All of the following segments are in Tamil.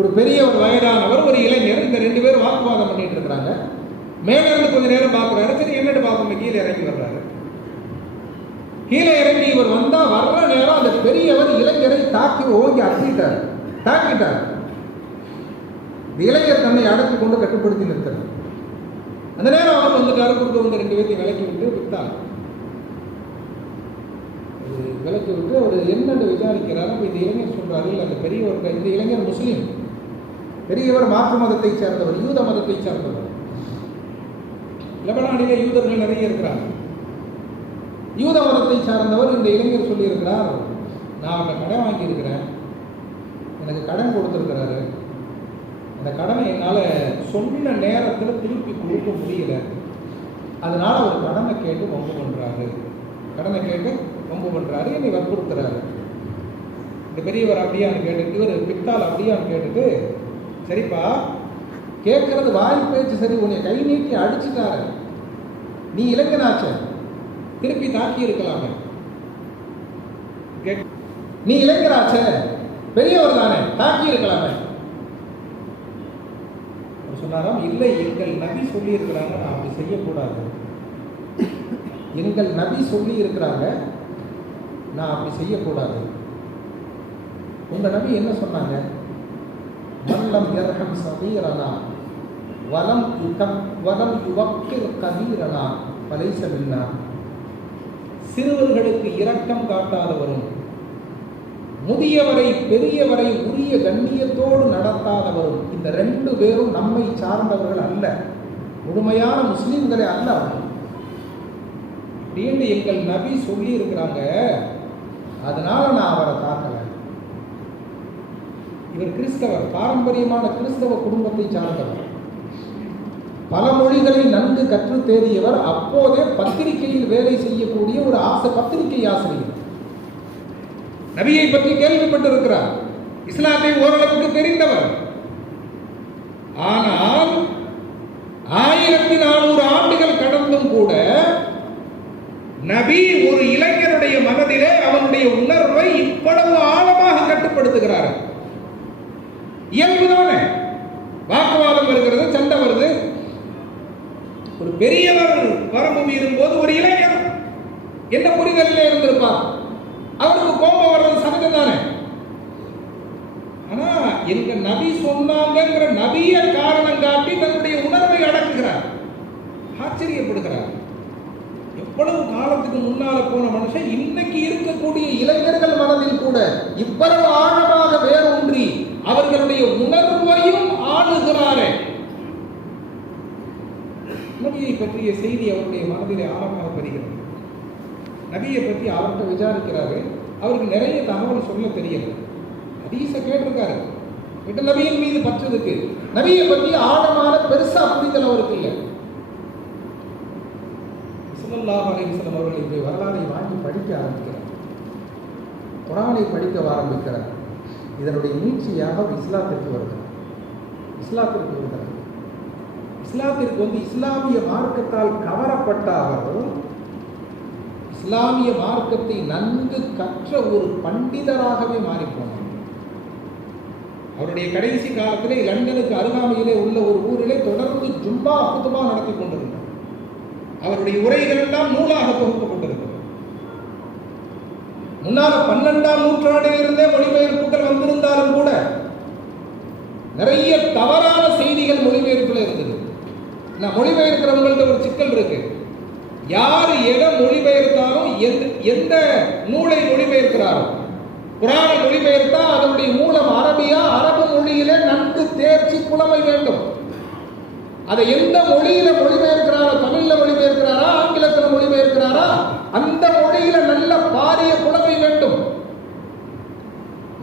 ஒரு பெரிய ஒரு வயதானவர், ஒரு இளைஞர், இந்த 2 பேரும் வாக்குவாதம் பண்ணிட்டு இருக்கிறாங்க. மேல இருந்து கொஞ்ச நேரம் பார்க்குறாரு. சரி என்னட்டு பார்க்கணும், கீழே இறங்கி வர்றாரு. கீழே இறங்கி இவர் வந்தா வர்ற நேரம் அந்த பெரியவர் இளைஞரை தாக்கி ஓங்கி அடிச்சிட்டார், தாக்கிட்டார். இந்த இளைஞர் தன்னை அடக்கி கொண்டு கட்டுப்படுத்தி நிற்கிறார். அந்த நேரம் அவர் வந்துட்டாரு. கொடுத்து வந்து 2 பேர்த்தையும் விலக்கி விட்டு விட்டார். விலக்கி விட்டு அவர் என்னென்று விசாரிக்கிறார். இந்த இளைஞர் சொல்றாரு, இல்லை அந்த பெரியவர், இந்த இளைஞர் முஸ்லீம், பெரியவர் மாற்று மதத்தை சேர்ந்தவர், யூத மதத்தை சேர்ந்தவர். லெபனானிலே யூதர்கள் நிறைய இருக்கிறார். யூத மதத்தை சார்ந்தவர். இந்த இளைஞர் சொல்லி இருக்கிறார், நான் அவனை கடன் வாங்கியிருக்கிறேன், எனக்கு கடன் கொடுத்துருக்கிறாரு, அந்த கடனை என்னால் சொன்ன நேரத்தில் திருப்பி கொடுக்க முடியல, அதனால அவர் கடனை கேட்டு வம்பு பண்ணுறாரு, கடனை கேட்டு வம்பு பண்ணுறாரு, என்னை வற்புறுத்துறாரு. இந்த பெரியவர் அப்படியான்னு கேட்டுட்டு, இவர் பித்தால் அப்படியான்னு கேட்டுட்டு, சரிப்பா கேட்கறது வாய் பேச்சு சரி, உன்னை கை நீட்டி அடிச்சுட்டாரு, நீ இளைஞனாச்ச, திருப்பி தாக்கி இருக்கலாமே, நீ இளைஞராச்ச, பெரியவர் தானே, தாக்கி இருக்கலாமே. சொன்னாராம், இல்லை எங்கள் நபி சொல்லி இருக்கிறாங்க, நான் அப்படி செய்யக்கூடாது, எங்கள் நபி சொல்லி இருக்கிறாங்க, நான் அப்படி செய்யக்கூடாது. உங்க நபி என்ன சொன்னாங்க? மல்லம் யர்ஹம் சகீரனா வலம் யுவக்கிர் கபீரனா ஃபலைஸ மின்னா. சிறுவர்களுக்கு இரக்கம் காட்டாதவரும் முதியவரை பெரியவரை உரிய கண்ணியத்தோடு நடத்தாதவரும் இந்த 2 பேரும் நம்மை சார்ந்தவர்கள் அல்ல, முழுமையான முஸ்லிம்களே அல்ல அவர்கள் அப்படின்னு எங்கள் நபி சொல்லி இருக்கிறாங்க, அதனால நான் அவரை தாக்கல. இவர் கிறிஸ்தவர், பாரம்பரியமான கிறிஸ்தவ குடும்பத்தை சார்ந்தவர், பல மொழிகளை நன்கு கற்று தேறியவர், அப்போதே பத்திரிகையில் வேலை செய்யக்கூடிய ஒரு பத்திரிகை ஆசிரியர். நபியை பற்றி கேள்விப்பட்டிருக்கிறார், இஸ்லாத்தை ஓரளவுக்கு தெரிந்தவர். ஆனால் 1400 ஆண்டுகள் கடந்தும் கூட நபி ஒரு இளைஞருடைய மனதிலே அவனுடைய உணர்வை இவ்வளவு ஆழமாக கட்டுப்படுத்துகிறார். இயல்புதானே, வாக்குவாதம் வருகிறது, சண்டை வருது. ஒரு பெரியவர் வரம்பு மீறும் போது ஒரு இளைஞர் என்ன புரிதலில் இருந்திருப்பார், அவருக்கு கோபம் வர்றது சகஜம் தானே. ஆனா எங்க நபி சொன்னாங்கிற நபிய காரணம் காட்டி தன்னுடைய உணர்வை அடக்குகிறார், ஆச்சரியப்படுகிறார். எவ்வளவு காலத்துக்கு முன்னால போன மனுஷன் இன்னைக்கு இருக்கக்கூடிய இளைஞர்கள் மனதில் கூட இவ்வளவு ஆழமாக வேரூன்றி அவர்களுடைய உணர்வையும் ஆளுகிறாரே. நபியை பற்றிய செய்தி அவருடைய மனதிலே ஆழமாக பெறுகிறது. நபியை பற்றி அவர்கிட்ட விசாரிக்கிறாரு, அவருக்கு நிறைய தகவல் சொல்ல தெரியல. ஹதீஸ கேட்டிருக்காரு, நபியின் மீது பற்றதுக்கு, நபியை பற்றி ஆழமான பெருசா புரிதல் அவருக்கு இல்லை. ஸல்லல்லாஹு அலைஹி வஸல்லம் அவர்களுடைய வரலாறை வாங்கி படிக்க ஆரம்பிக்கிறார், குர்ஆனை படிக்க ஆரம்பிக்கிறார். இதனுடைய நீட்சியாக இஸ்லாத்திற்கு வருகிறார். இஸ்லாத்திற்கு வந்து இஸ்லாமிய மார்க்கத்தால் கவரப்பட்ட அவர் இஸ்லாமிய மார்க்கத்தை நன்கு கற்ற ஒரு பண்டிதராகவே மாறிப்போனார். அவருடைய கடைசி காலத்திலே லண்டனுக்கு அருகாமையிலே உள்ள ஒரு ஊரிலே தொடர்ந்து ஜும்மா குதுபா நடத்தி கொண்டிருந்தார். அவருடைய உரைகள் எல்லாம் நூலாக தொகுக்கப்பட்டிருக்கிறது. முன்னால 12ஆம் நூற்றாண்டில் இருந்தே மொழிபெயர்ப்புகள் வந்திருந்தாலும் கூட நிறைய தவறான செய்திகள் மொழிபெயர்ப்பில் இருந்தது. நான் மொழிபெயர்க்கிறவங்கள்ட்ட ஒரு சிக்கல் இருக்கு, யார் எதை மொழிபெயர்த்தாலும் எந்த நூலை மொழிபெயர்க்கிறாரோ, குர்ஆனை மொழிபெயர்த்தா அதனுடைய மூலம் அரபியா, அரபு மொழியிலே நன்கு தேர்ச்சி புலமை வேண்டும். அதை எந்த மொழியில மொழிபெயர்க்கிறாரோ, தமிழ்ல மொழிபெயர்க்கிறாரா, ஆங்கிலத்தில் மொழிபெயர்க்கிறாரா, அந்த மொழியில நல்ல பாரிய புலமை வேண்டும்.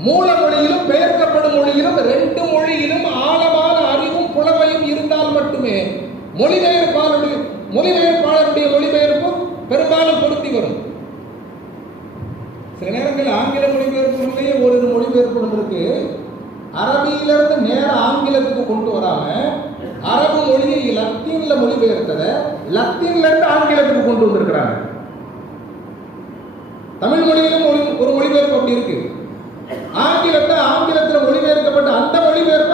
மூல மொழியிலும் பெயர்க்கப்படும் மொழியிலும் 2 மொழியிலும் ஆழமான அறிவும் புலமையும் இருந்தால் மட்டுமே மொழிபெயர்ப்பாளருடைய மொழிபெயர்ப்பு பெரும்பாலும் பொருத்தி வரும். சில நேரங்களில் ஆங்கில மொழிபெயர்ப்புகளே ஒரு மொழிபெயர்ப்பு இருக்கு, அரபியிலிருந்து நேர ஆங்கிலத்துக்கு கொண்டு வராம அரபு மொழியை லத்தீன்ல மொழிபெயர்த்ததை லத்தீன்ல இருந்து ஆங்கிலத்துக்கு கொண்டு வந்திருக்கிறாங்க. தமிழ் மொழியிலும் ஒரு மொழிபெயர்ப்பு அப்படி இருக்கு, ஆங்கிலத்தில் மொழிபெயர்க்கப்பட்ட அந்த மொழிபெயர்ப்பு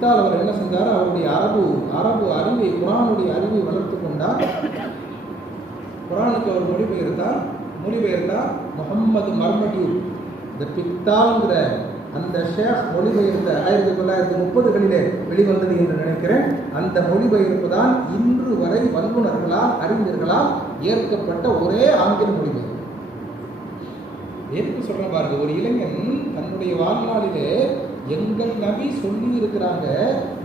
பித்தால் அவர் என்ன செஞ்சார், அவருடைய அரபு அறிவை, குரானுடைய அறிவை வளர்த்து கொண்டார். குரானுக்கு அவர் மொழிபெயர்த்தார் முகம்மது மர்மடி. இந்த பித்தால்ங்கிற அந்த ஷேக் மொழிபெயர்ந்த 1930களிலே வெளிவந்தது என்று நினைக்கிறேன். அந்த மொழிபெயர்ப்பு தான் இன்று வரை வல்லுநர்களால், அறிஞர்களால் ஏற்கப்பட்ட ஒரே ஆங்கில மொழிபெயர்ப்பு. எதுக்கு சொல்ற பாருங்க, ஒரு இளைஞன் தன்னுடைய வாழ்நாளிலே எங்கள் நபி சொல்லி இருக்கிறாங்க,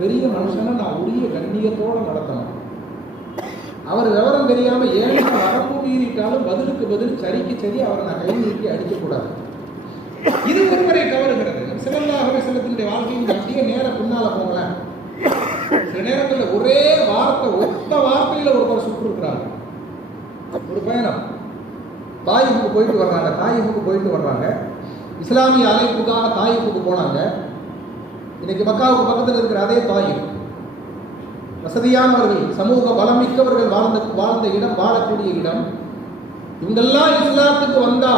பெரிய மனுஷனை நான் உரிய கண்ணியத்தோட நடத்தணும். அவர் விவரம் தெரியாம ஏன் வரம்பு மீறிட்டாலும் பதிலுக்கு பதில் சரிக்கு சரி அவரை நான் கை நீட்டி அடிக்கக்கூடாது. இது ஒருவரை கவருகிறது. ஸல்லல்லாஹு அலைஹி வஸல்லத்தினுடைய வாழ்க்கையின் அப்படியே நேர பின்னால போகலாம். சில நேரங்களில் ஒரே வார்த்தை, ஒத்த வார்த்தையில ஒருத்தர் சுற்று இருக்கிறாங்க. ஒரு பயணம் தாயிஃபுக்கு போயிட்டு வர்றாங்க. இஸ்லாமிய அழைப்புக்காக தாயிஃபுக்கு போனாங்க. இன்னைக்கு மக்காவுக்கு பக்கத்தில் இருக்கிற அதே தாயிஃப், வசதியானவர்கள், சமூக பலமிக்கவர்கள் வாழ்ந்த இடம், வாழக்கூடிய இடம். இவங்கெல்லாம் இஸ்லாத்துக்கு வந்தா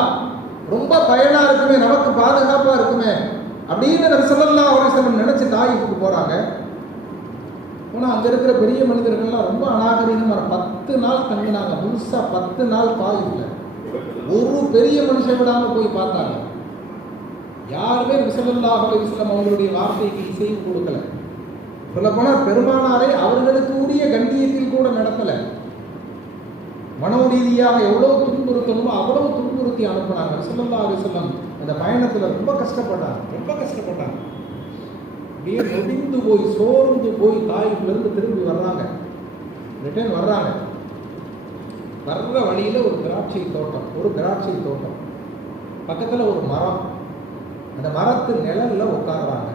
ரொம்ப பயனா இருக்குமே, நமக்கு பாதுகாப்பா இருக்குமே அப்படின்னு நபி ஸல்லல்லாஹு அலைஹி வஸல்லம் நினைச்சு தாயிஃபுக்கு போறாங்க. போனா அங்க இருக்கிற பெரிய மனிதர்கள்லாம் ரொம்ப அநாகரீகமா 10 நாள் தங்கினாங்க. முழுசா 10 நாள் தாயிஃப்ல ஒரு பெரிய மனுஷன் விடாம போய் பார்த்தாங்க. யாருமே நபி ஸல்லல்லாஹு அலைஹி வஸல்லம் அவங்களுடைய வார்த்தைக்கு இசைவு கொடுக்கல. சொல்ல போனா பெருமானாரை அவர்களுக்கு உரிய கண்ணியத்தில் கூட நடத்தல. மனோ ரீதியாக எவ்வளவு துன்புறுத்தணுமோ அவ்வளவு துன்புறுத்தி அனுப்பினாங்க. ஸல்லல்லாஹு அலைஹி வஸல்லம் அந்த பயணத்துல ரொம்ப கஷ்டப்பட்டாங்க. அப்படியே நொடிந்து போய், சோர்ந்து போய் தாயிஃப்ல இருந்து திரும்பி வர்றாங்க. ரிட்டர்ன் வர்றாங்க. வர்ற வழியில ஒரு திராட்சை தோட்டம், பக்கத்துல ஒரு மரம். அந்த மரத்து நிழல்ல உட்கார்றாங்க.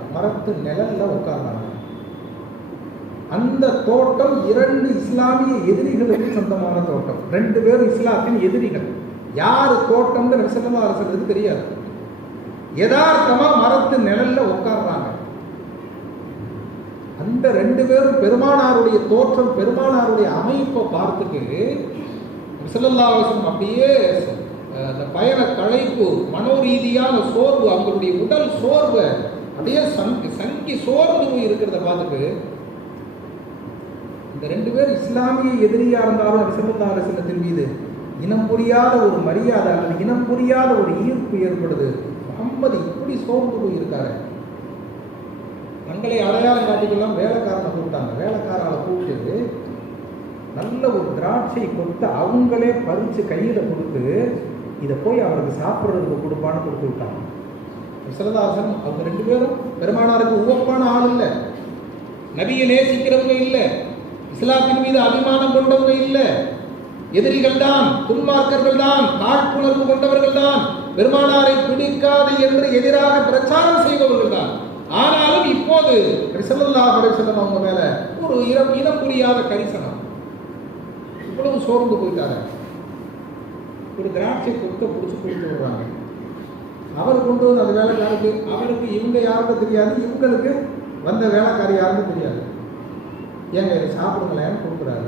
அந்த தோட்டம் 2 இஸ்லாமிய எதிரிகளுக்கு சொந்தமான தோட்டம். 2 பேரும் இஸ்லாத்தின் எதிரிகள். யாரு தோட்டம்னு நபி ஸல்லல்லாஹு அலைஹி வஸல்லம் தெரியாது. யதார்த்தமா மரத்து நிழல்ல உட்கார்றாங்க. அந்த 2 பேரும் பெருமானாருடைய தோற்றம், பெருமானாருடைய அமைப்பை பார்த்துட்டு நபி ஸல்லல்லாஹு அலைஹி வஸல்லம் அப்படியே அந்த பயண களைப்பு, மனோரீதியான சோர்வு, அவங்களுடைய உடல் சோர்வு அப்படியே சங்கி சோர்ந்து போய் இருக்கிறத பார்த்துட்டு, இந்த 2 பேர் இஸ்லாமிய எதிரியா இருந்தாலும் நபி ஸல்லல்லாஹு அலைஹி வஸல்லத்தின் மீது இனம் புரியாத ஒரு மரியாதை அல்லது இனம் புரியாத ஒரு ஈர்ப்பு ஏற்படுது. முகம்மது இப்படி சோர்ந்து போய் இருக்காரு. தங்களை அடையாளம் காட்டிக்கொள்ளாம வேலைக்காரனை கூப்பிட்டாங்க. வேலைக்காரனை கூப்பிட்டு நல்ல ஒரு திராட்சை கொத்து அவங்களே பறிச்சு கையில கொடுத்து, இதை போய் அவருக்கு சாப்பிட்றதுக்கு கொடுப்பான்னு கொடுத்து விட்டாங்க. ஸல்லல்லாஹு அலைஹி வஸல்லம் அவங்க 2 பேரும் பெருமானாருக்கு உவப்பான ஆள் இல்லை, நபியை நேசிக்கிறவங்க இல்லை, இஸ்லாத்தின் மீது அபிமானம் கொண்டவங்க இல்லை, எதிரிகள் தான், துன்மார்க்கர்கள் தான், காழ்ப்புணர்வு கொண்டவர்கள் தான், பெருமானாரை பிடிக்காது என்று எதிராக பிரச்சாரம் செய்பவர்கள் தான். ஆனாலும் இப்போது ஸல்லல்லாஹு அலைஹி வஸல்லம் அவங்க மேல ஒரு இனம் புரியாத கரிசனம். இவ்வளவு சோர்ந்து போயிட்டாங்க. ஒரு திராட்சை கொத்த பிடிச்சி கொடுத்து விடுறாங்க. அவர் கொண்டு வந்து அந்த வேலைக்காருக்கு, அவருக்கு இவங்க யாருக்கும் தெரியாது, இவங்களுக்கு வந்த வேலைக்காரி யாருக்கும் தெரியாது. ஏங்க இதை சாப்பிடுங்களேன்னு கொடுக்குறாரு.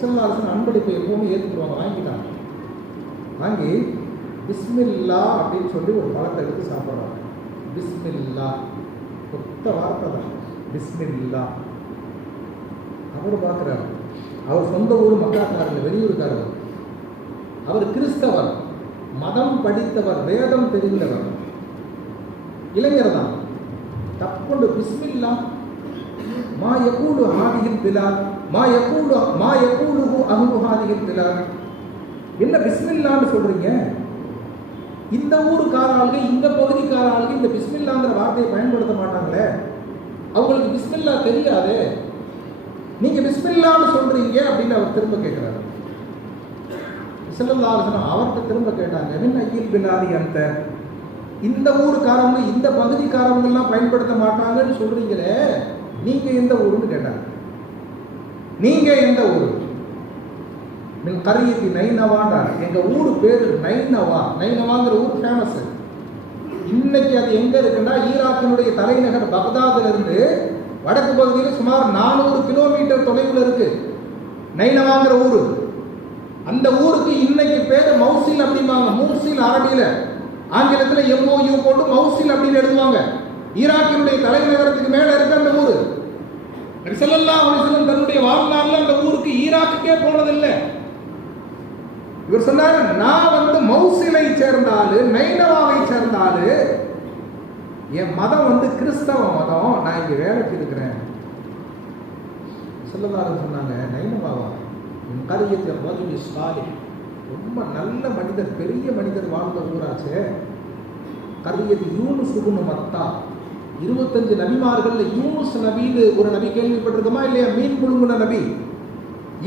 ஸல்லல்லாஹு அலைஹி வஸல்லம் அன்பளிப்பை எப்பவுமே ஏற்றுக்குவாங்க. வாங்கிட்டாங்க. வாங்கி பிஸ்மில்லா அப்படின்னு சொல்லி ஒரு பழத்தை எடுத்து சாப்பிட்றாங்க. பிஸ்மில்லா, கொத்த வார்த்தை தான் பிஸ்மில்லா. அவர் பார்க்குறாரு. அவர் சொந்த ஊர் மக்காக்காரங்க, வெளியூருக்காரர். அவர் கிறிஸ்தவர், மதம் படித்தவர், வேதம் தெரிந்தவர், இளைஞர் தான். தப்புண்டு பிஸ்மில்லா மா யகூலு ஹாதிஹில் பிலாத் மா யகூலுஹு அஹ்லு ஹாதிஹில் பிலாத். என்ன பிஸ்மில்லான்னு சொல்றீங்க? இந்த ஊருக்காரங்க, இந்த பகுதிக்காரங்க இந்த பிஸ்மில்லாங்கிற வார்த்தையை பயன்படுத்த மாட்டாங்களே, அவங்களுக்கு பிஸ்மில்லா தெரியாது, நீங்க பிஸ்மில்லான்னு சொல்றீங்க அப்படின்னு அவர் திரும்ப கேட்கிறாரு. ஸல்லல்லாஹு அலைஹி வஸல்லம் அவர்கிட்ட திரும்ப கேட்டாங்க, மின் ஐயில் பிலாதி அந்த, இந்த ஊருக்காரங்க இந்த பகுதிக்காரங்க எல்லாம் பயன்படுத்த மாட்டாங்கன்னு சொல்றீங்களே, நீங்க எந்த ஊருன்னு கேட்டாங்க. நீங்க எந்த ஊரு? மின் கரியத்தி நைனவான்றாங்க. எங்க ஊரு பேரு நைனவா. நைனவாங்கிற ஊர் ஃபேமஸ். இன்னைக்கு அது எங்க இருக்குன்னா, ஈராக்கினுடைய தலைநகர் பக்தாதுல இருந்து வடக்கு பகுதியில் சுமார் 400 கிலோமீட்டர் தொலைவில் இருக்கு நைனவாங்கிற ஊரு. அந்த ஊருக்கு இன்னைக்கு பேரு மௌசில் அப்படிம்பாங்க. மூசில் அரபியில, ஆங்கிலத்தில் MOU போட்டு மௌசில் அப்படின்னு எழுதுவாங்க. ஈராக்கினுடைய தலைநகரத்துக்கு மேல இருக்கு அந்த ஊரு. ஸல்லல்லாஹு அலைஹி வஸல்லம் தன்னுடைய வாழ்நாளில் அந்த ஊருக்கு ஈராக்குக்கே போனதில்லை. இவர் சொன்னார், நான் மௌசிலை சேர்ந்த ஆளு, நைனவாவை சேர்ந்த ஆளு, என் மதம் கிறிஸ்தவ மதம், நான் இங்க வேலைக்கு இருக்கிறேன். ஸல்லல்லாஹு சொன்னாங்க, நைனவாவா, என் கரியத்தை ரஜுலி ஸாலிஹ், ரொம்ப நல்ல மனிதர், பெரிய மனிதர் வாழ்ந்த ஊராச்சே. கரியத்து யூனுஸ் இப்னு மத்தா, 25 நபிமார்கள் யூனுஸ் நபின்னு ஒரு நபி கேள்விப்பட்டிருக்கோமா இல்லையா? மீன் புழுங்குன நபி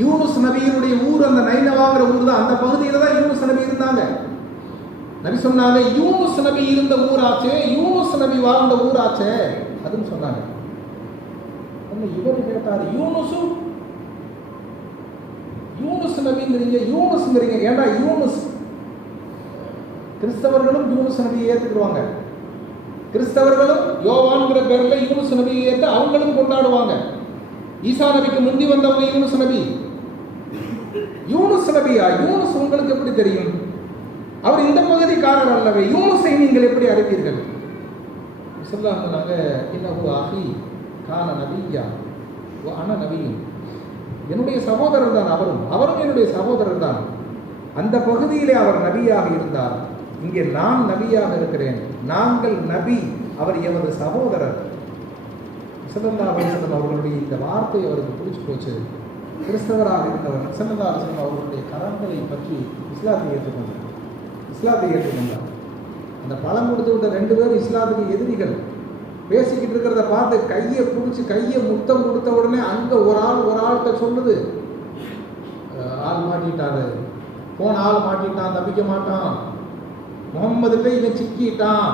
யூனுஸ் நபியினுடைய ஊர் அந்த நைனவாங்கிற ஊர் தான். அந்த பகுதியில் தான் யூனுஸ் நபி இருந்தாங்க. நபி சொன்னாங்க, யூனுஸ் நபி இருந்த ஊராச்சே, யூனுஸ் நபி வாழ்ந்த ஊராச்சே அதுன்னு சொன்னாங்க. இவர் கேட்டார், யூனுஸ் நபிங்கிறீங்க, யூனுஸ்ங்கிறீங்க, ஏண்டா யூனுஸ்? கிறிஸ்தவர்களும் யூனுஸ் நபியை ஏற்றுக்குருவாங்க. கிறிஸ்தவர்களும் யோவான்கிற பேர்ல யூனுஸ் நபியை ஏற்று அவங்களும் கொண்டாடுவாங்க. ஈசா நபிக்கு முந்தி வந்தவங்க யூனுஸ் நபி. யூனுஸ் நபியா? யூனுஸ் உங்களுக்கு எப்படி தெரியும்? அவர் இந்த பகுதிக்காரர் அல்லவே, யூனுஸை நீங்கள் எப்படி அறிவீர்கள்? சொல்லாங்க, இன்னஹு அஹி கான நபியா வ அன நபியும், என்னுடைய சகோதரர் தான் அவரும் என்னுடைய சகோதரர் தான். அந்த பகுதியிலே அவர் நபியாக இருந்தார், இங்கே நான் நபியாக இருக்கிறேன். நாங்கள் நபி, அவர் எமது சகோதரர். ஸல்லல்லாஹு அலைஹி வஸல்லம் அவர்களுடைய இந்த வார்த்தை அவருக்கு பிடிச்சு போச்சு. கிறிஸ்தவராக இருந்தவர் ஸல்லல்லாஹு அலைஹி வஸல்லம் அவர்களுடைய கரங்களை பற்றி இஸ்லாத்தை ஏற்றுக்கொண்டார். அந்த பழம் கொடுத்து விட்ட 2 பேரும் இஸ்லாத்துக்கு எதிரிகள். பேசிக்கிட்டு இருக்கிறத பார்த்து கையை பிடிச்சி கையை முத்தம் கொடுத்த உடனே அங்கே ஒரு ஆள்கிட்ட சொல்லுது, ஆள் மாட்டிட்டாரு, போன ஆள் மாட்டிட்டான், தப்பிக்க மாட்டான், முகம்மதுகிட்ட இவன் சிக்கிட்டான்.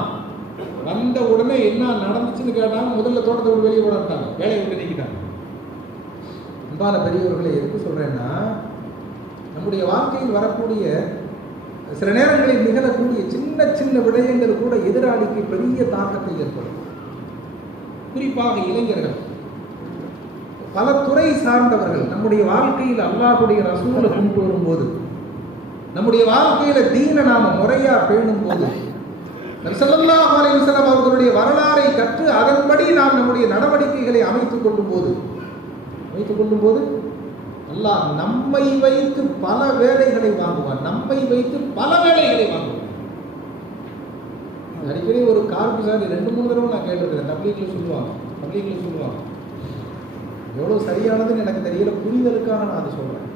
வந்த உடனே என்ன நடந்துச்சுன்னு கேட்டாங்க. முதல்ல தோட்டத்தை விட்டு வெளியே போடாட்டாங்க, வேலையை விட்டு நீக்கிட்டாங்க. அன்பான பெரியவர்களை எதுக்கு சொல்றேன்னா, நம்முடைய வாழ்க்கையில் வரக்கூடிய சில நேரங்களில் நிகழக்கூடிய சின்ன சின்ன விடயங்கள் கூட எதிராளிக்கு பெரிய தாக்கத்தை ஏற்படும். குறிப்பாக இளைஞர்கள், பல துறை சார்ந்தவர்கள் நம்முடைய வாழ்க்கையில் அல்லாஹ்வுடைய ரசூலை கொண்டு வரும்போது, நம்முடைய வாழ்க்கையில தீனை நாம முறையா பேணும் போது, ஸல்லல்லாஹு அலைஹி வஸல்லம் அவர்களுடைய வரலாறை கற்று அதன்படி நாம் நம்முடைய நடவடிக்கைகளை அமைத்துக் கொள்ளும் போது அல்லாஹ் நம்மை வைத்து பல வேலைகளை வாங்குவான். அடிக்கடி ஒரு கார்பு சார் 2-3 தடவை நான் கேட்டிருக்கிறேன். தப்லீக்ல சொல்லுவாங்க. எவ்வளவு சரியானதுன்னு எனக்கு தெரியல, புரிதலுக்காக நான் அதை சொல்றேன்.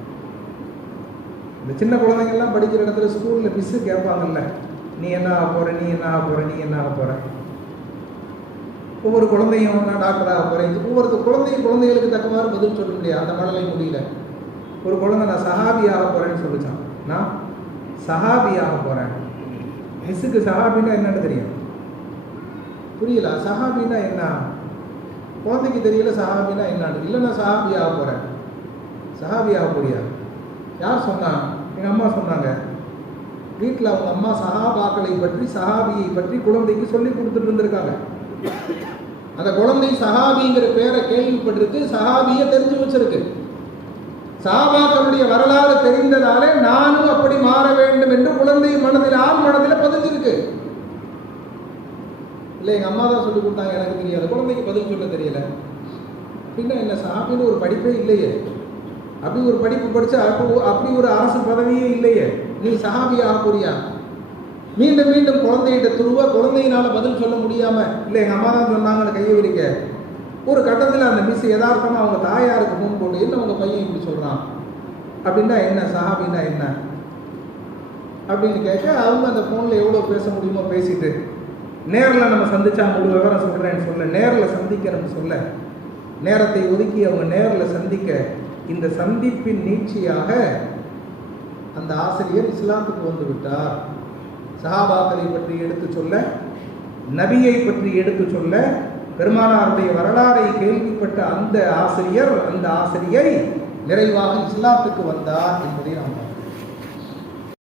இந்த சின்ன குழந்தைங்கள்லாம் படிக்கிற இடத்துல ஸ்கூலில் மிஸ்ஸு கேட்பாங்கல்ல, நீ என்ன ஆக போற. ஒவ்வொரு குழந்தையும் நான் டாக்டர் ஆக போகிறேன். ஒவ்வொரு குழந்தைகளுக்கு தக்கவாறு பதில் சொல்ல முடியாது, அந்த மழலை முடியல. ஒரு குழந்தை நான் சஹாபி ஆக போகிறேன்னு சொல்லிச்சான். நான் சஹாபி ஆக போகிறேன். மிஸ்ஸுக்கு சஹாபின்னா என்னன்னு தெரியும், புரியல. சஹாபின்னா என்ன குழந்தைக்கு தெரியல, சஹாபின்னா என்னன்னு. இல்லை, நான் சஹாபி ஆக போகிறேன். சஹாபி ஆக போறியா? யார் சொன்னா? எங்கள் அம்மா சொன்னாங்க. வீட்டில் அவங்க அம்மா சஹாபாக்களை பற்றி, சஹாபியை பற்றி குழந்தைக்கு சொல்லி கொடுத்துட்டு இருந்திருக்காங்க. அந்த குழந்தை சஹாபிங்கிற பேரை கேள்விப்பட்டிருக்கு, சஹாபியை தெரிஞ்சு வச்சிருக்கு. சஹாபாக்களுடைய வரலாறு தெரிந்ததாலே நானும் அப்படி மாற வேண்டும் என்று குழந்தை மனதில், ஆள் மனதில் பதிஞ்சிருக்கு. இல்லை, எங்கள் அம்மா தான் சொல்லி கொடுத்தாங்க, எனக்கு தெரியாது. குழந்தைக்கு பதில் சொல்ல தெரியல. அப்படின்னா என்ன? சஹாபின்னு ஒரு படிப்பே இல்லையே, அப்படி ஒரு படிப்பு படிச்சா அப்படி ஒரு அரசு பதவியே இல்லையே, நீ சஹாபியாக போறியா? மீண்டும் மீண்டும் குழந்தைகிட்ட துருவ, குழந்தையினால பதில் சொல்ல முடியாம, இல்லை எங்கள் அம்மா தான் சொன்னாங்கன்னு கையை விரிக்க. ஒரு கட்டத்தில் அந்த மிஸ் யதார்த்தமாக அவங்க தாயாருக்கு ஃபோன் போட்டு, என்ன உங்க பையன் இப்படி சொல்றான் அப்படின்னா என்ன, சஹாபின்னா என்ன அப்படின்னு கேட்க, அவங்க அந்த ஃபோனில் எவ்வளோ பேச முடியுமோ பேசிட்டு, நேரில் நம்ம சந்திச்சா முழு விவரம் சொல்கிறேன்னு சொல்ல, நேரில் சந்திக்கிறேன்னு சொல்ல, நேரத்தை ஒதுக்கி அவங்க நேரில் சந்திக்க, இந்த சந்திப்பின் நீட்சியாக அந்த ஆசிரியர் இஸ்லாத்துக்கு வந்து விட்டார். சஹாபாக்களை பற்றி எடுத்து சொல்ல, நபியை பற்றி எடுத்து சொல்ல, பெருமானாருடைய வரலாறை கேள்விப்பட்ட அந்த ஆசிரியை நிறைவாக இஸ்லாத்துக்கு வந்தார் என்பதை நாம்